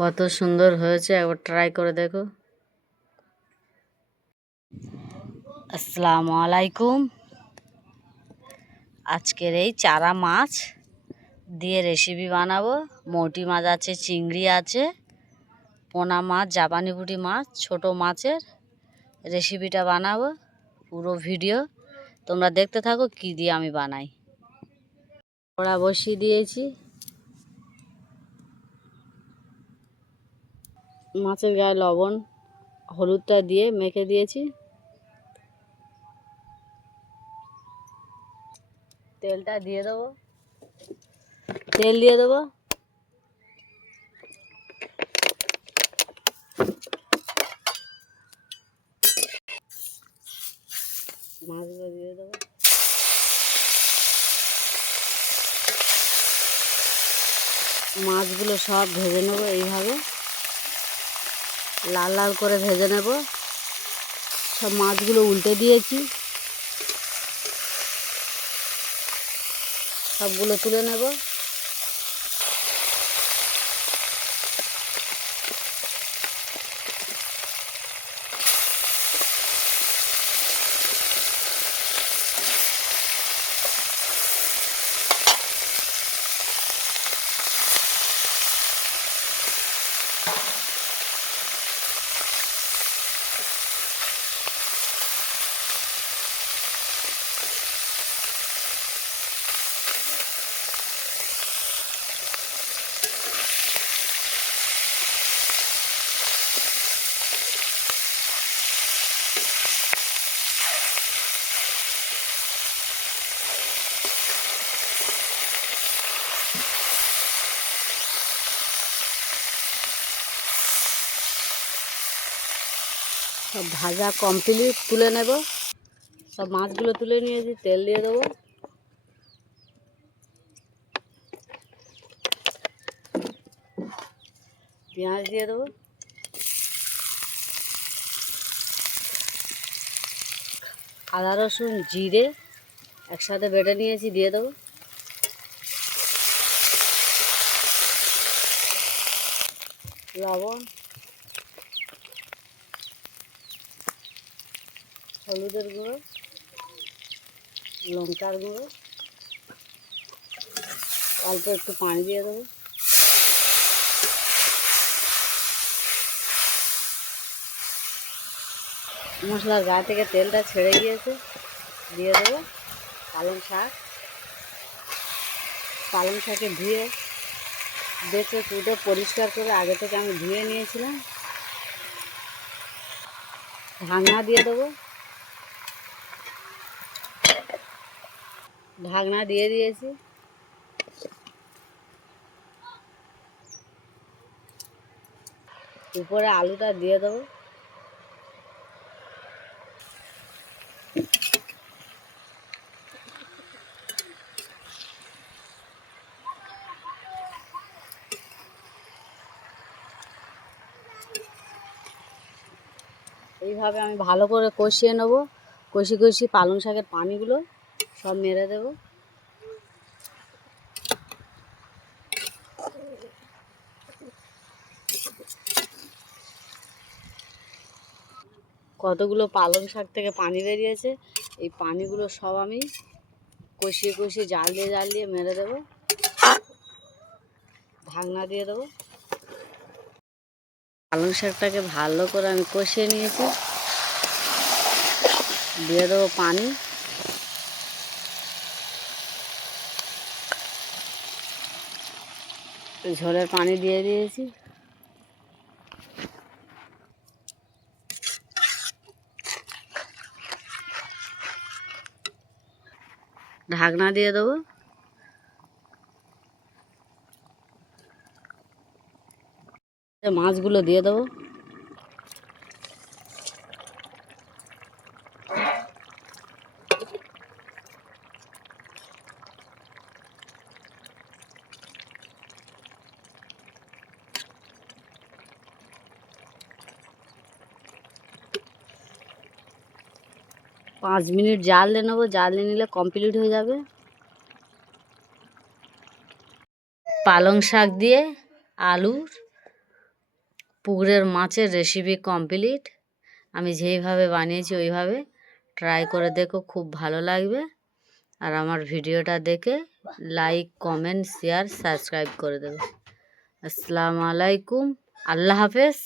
কত সুন্দর হয়েছে, একবার ট্রাই করে দেখো। আসসালামু আলাইকুম। আজকের এই চারা মাছ দিয়ে রেসিপি বানাবো। মৌটি মাছ আছে, চিংড়ি আছে, পোনা মাছ, জাপানি পুঁটি মাছ, ছোট মাছের রেসিপিটা বানাবো। পুরো ভিডিও তোমরা দেখতে থাকো কি দিয়ে আমি বানাই। কড়া বসিয়ে দিয়েছি, মাছের গায়ে লবণ হলুদটা দিয়ে মেখে দিয়েছি। তেলটা দিয়ে দেবো, তেল দিয়ে দেবো, মাছগুলো দিয়ে দেবো, মাছগুলো সব ভেজে নেব। এইভাবে লাল লাল করে ভেজে নেব। সব মাছগুলো উল্টে দিয়েছি, সবগুলো তুলে নেব। সব ভাজা কমপ্লিট, তুলে নেব। সব মাছগুলো তুলে নিয়েছি, তেল দিয়ে দেবো, পেঁয়াজ দিয়ে দেবো, আদা রসুন জিরে একসাথে বেটে নিয়েছি, দিয়ে দেবো, লবণ, হলুদের গুঁড়ো, লঙ্কার গুঁড়ো, অল্প একটু পানি দিয়ে দেবো। মশলার গা থেকে তেলটা ছেড়ে গিয়েছে, দিয়ে দেবো পালং শাক। পালং শাকে ধুয়ে বেছে কুটে পরিষ্কার করে আগে থেকে আমি ধুয়ে নিয়েছিলাম। ঢাকনা দিয়ে দেবো, ঢাকনা দিয়ে দিয়েছি। উপরে আলুটা দিয়ে দেবো। এইভাবে আমি ভালো করে কষিয়ে নেব। কষি কষি পালং শাকের পানিগুলো সব মেরে দেব। কতগুলো পালং শাক থেকে পানি বেরিয়েছে, এই পানিগুলো সব আমি কষিয়ে কষিয়ে জাল দিয়ে মেরে দেব। ঢাকনা দিয়ে দেবো। পালং শাকটাকে ভালো করে আমি কষিয়ে নিয়েছি, দিয়ে দেবো পানি। ঝোলের পানি দিয়ে দিয়েছি। ঢাকনা দিয়ে দেবো। মাছগুলো দিয়ে দেবো। 5 মিনিট জাল দিয়ে নেবো, জাল দিয়ে নিলে কমপ্লিট হয়ে যাবে। পালং শাক দিয়ে আলুর পুকুরের মাছের রেসিপি কমপ্লিট। আমি যেইভাবে বানিয়েছি ওইভাবে ট্রাই করে দেখো, খুব ভালো লাগবে। আর আমার ভিডিওটা দেখে লাইক, কমেন্ট, শেয়ার, সাবস্ক্রাইব করে দেবে। আসসালামু আলাইকুম, আল্লাহ হাফেজ।